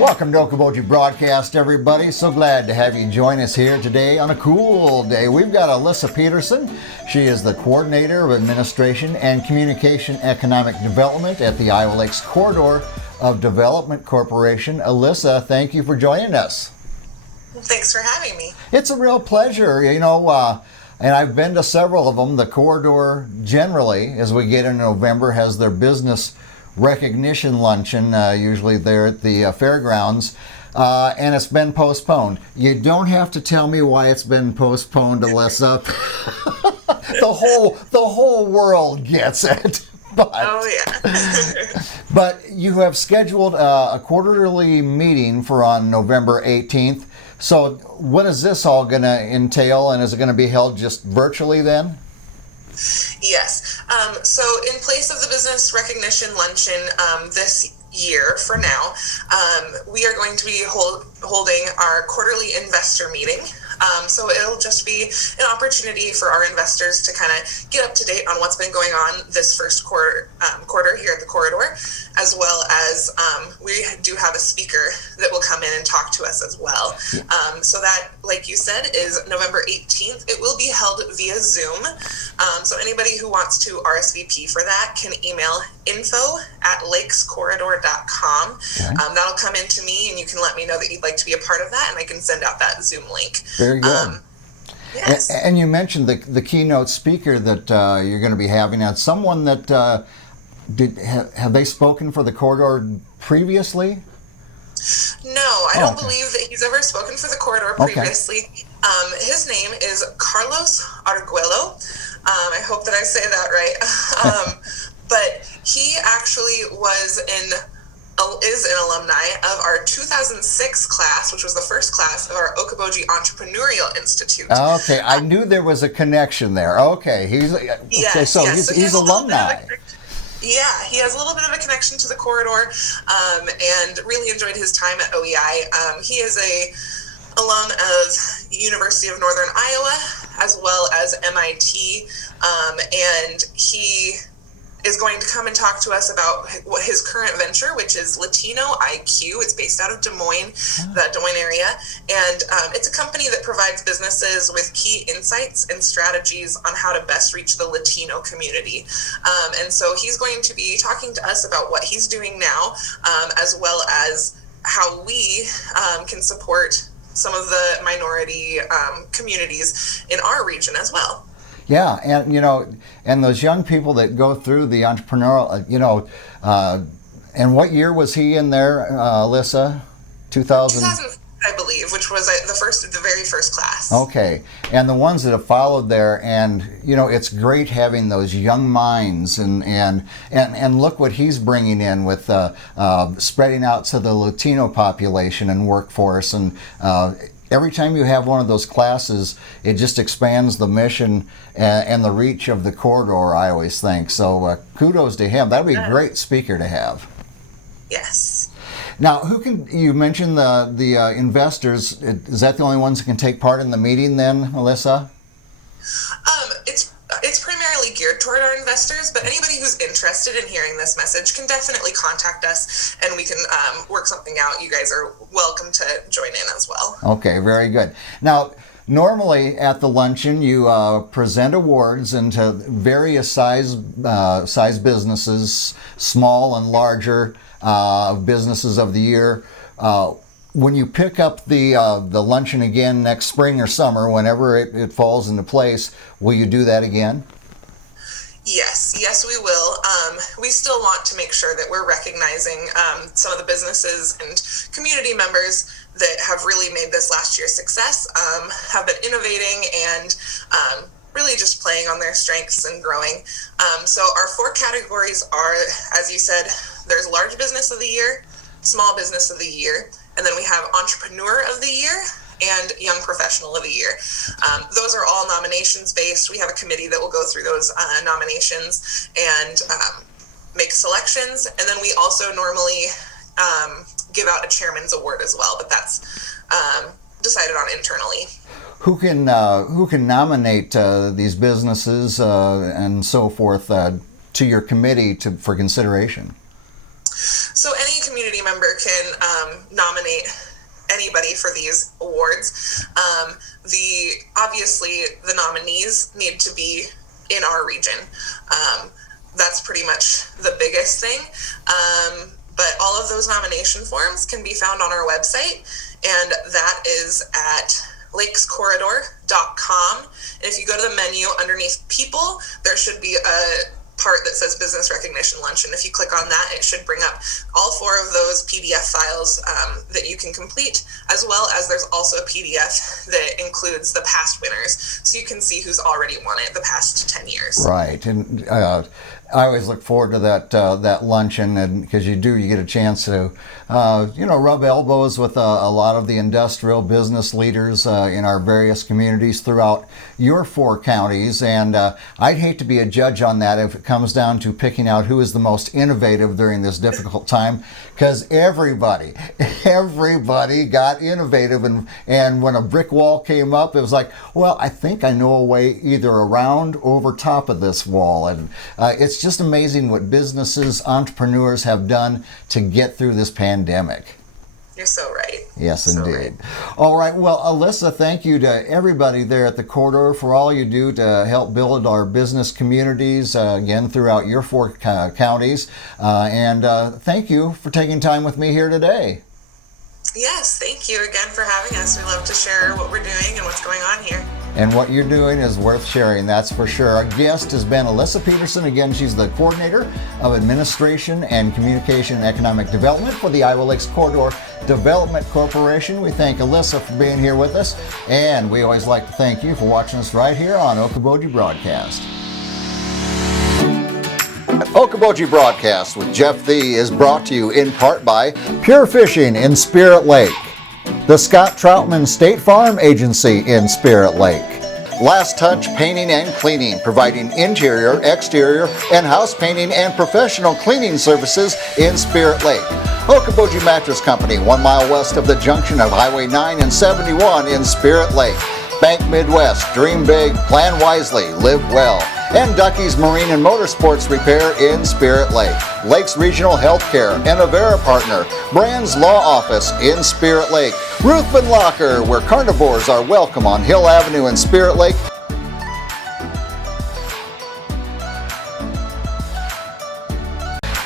Welcome to Okoboji Broadcast, everybody. So glad to have you join us here today on a cool day. We've got Alyssa Petersen. She is the Coordinator of Administration and Communication Economic Development at the Iowa Lakes Corridor of Development Corporation. Alyssa, thank you for joining us. Thanks for having me. It's a real pleasure, and I've been to several of them. The Corridor generally, as we get into November, has their Business Recognition Luncheon, usually there at the fairgrounds, and it's been postponed. You don't have to tell me why it's been postponed, Alyssa. the whole world gets it. But, but you have scheduled a quarterly meeting for on November 18th. So what is this all going to entail, and is it going to be held just virtually then? Yes. So in place of the Business Recognition Luncheon this year, for now, we are going to be holding our quarterly investor meeting. So it'll just be an opportunity for our investors to kind of get up to date on what's been going on this first quarter here at the Corridor, as well as we do have a speaker that will come in and talk to us as well. So that, like you said, is November 18th. It will be held via Zoom. So anybody who wants to RSVP for that can email info@lakescorridor.com. Okay. That'll come into me, and you can let me know that you'd like to be a part of that, and I can send out that Zoom link. Very good. Yes. And you mentioned the keynote speaker that you're going to be having. And someone that have they spoken for the Corridor previously? No, I don't believe that he's ever spoken for the Corridor previously. Okay. His name is Carlos Arguello. I hope that I say that right. But he actually is an alumni of our 2006 class, which was the first class of our Okoboji Entrepreneurial Institute. Okay, I knew there was a connection there. Okay, he's alumni. Yeah, he has a little bit of a connection to the Corridor, and really enjoyed his time at OEI. He is a alum of University of Northern Iowa, as well as MIT, and he is going to come and talk to us about what his current venture, which is latinoiq. It's based out of Des Moines, the Des Moines area, and it's a company that provides businesses with key insights and strategies on how to best reach the Latino community. And so he's going to be talking to us about what he's doing now, as well as how we can support some of the minority communities in our region as well. Yeah, and and those young people that go through the entrepreneurial, and what year was he in there, Alyssa? 2000, I believe, which was the very first class. Okay, and the ones that have followed there, and it's great having those young minds, and look what he's bringing in with spreading out to the Latino population and workforce, and every time you have one of those classes, it just expands the mission and the reach of the Corridor, I always think. So kudos to him. That would be a great speaker to have. Yes. Now, you mentioned the investors. Is that the only ones that can take part in the meeting then, Alyssa? It's primarily geared toward our investors, but anybody who's interested in hearing this message can definitely contact us, and we can work something out. You guys are welcome to join in as well. Okay, very good. Now, normally at the luncheon, you present awards into various size businesses, small and larger businesses of the year. When you pick up the luncheon again next spring or summer, whenever it falls into place, will you do that again? Yes, we will. We still want to make sure that we're recognizing some of the businesses and community members that have really made this last year's success, have been innovating and really just playing on their strengths and growing. So our 4 categories are, as you said, there's Large Business of the Year, Small Business of the Year, and then we have Entrepreneur of the Year and Young Professional of the Year. Those are all nominations based. We have a committee that will go through those nominations and make selections. And then we also normally give out a chairman's award as well, but that's decided on internally. Who can nominate these businesses and so forth to your committee for consideration? So any community member can nominate anybody for these awards. Obviously the nominees need to be in our region. That's pretty much the biggest thing. But all of those nomination forms can be found on our website, and that is at lakescorridor.com. And if you go to the menu underneath people, there should be a part that says Business Recognition Luncheon. If you click on that, it should bring up all 4 of those PDF files that you can complete, as well as there's also a PDF that includes the past winners, so you can see who's already won it the past 10 years. Right, and I always look forward to that luncheon, and because you get a chance to rub elbows with a lot of the industrial business leaders in our various communities throughout your 4 counties. And I'd hate to be a judge on that if it comes down to picking out who is the most innovative during this difficult time, because everybody got innovative, and when a brick wall came up, it was like, well, I think I know a way either around or over top of this wall. And it's just amazing what businesses, entrepreneurs have done to get through this pandemic. You're so right. Yes, So indeed. right. All right. Well, Alyssa, thank you to everybody there at the Corridor for all you do to help build our business communities, again, throughout your 4 counties. And thank you for taking time with me here today. Yes, thank you again for having us. We love to share what we're doing and what's going on here. And what you're doing is worth sharing, that's for sure. Our guest has been Alyssa Petersen. Again, she's the Coordinator of Administration and Communication and Economic Development for the Iowa Lakes Corridor Development Corporation. We thank Alyssa for being here with us, and we always like to thank you for watching us right here on Okoboji Broadcast. Okoboji Broadcast with Jeff Thee is brought to you in part by Pure Fishing in Spirit Lake, the Scott Troutman State Farm Agency in Spirit Lake, Last Touch Painting and Cleaning, providing interior, exterior, and house painting and professional cleaning services in Spirit Lake, Okoboji Mattress Company, 1 mile west of the junction of Highway 9 and 71 in Spirit Lake, Bank Midwest, dream big, plan wisely, live well, and Ducky's Marine and Motorsports Repair in Spirit Lake, Lakes Regional Healthcare and Avera Partner, Brand's Law Office in Spirit Lake, Ruthven Locker, where carnivores are welcome on Hill Avenue in Spirit Lake,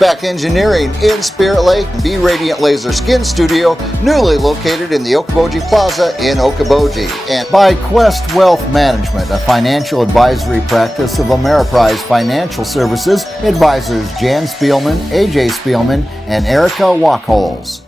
Beck Engineering in Spirit Lake, Be Radiant Laser Skin Studio, newly located in the Okoboji Plaza in Okoboji, and by Quest Wealth Management, a financial advisory practice of Ameriprise Financial Services, advisors Jan Spielman, AJ Spielman, and Erica Wachholz.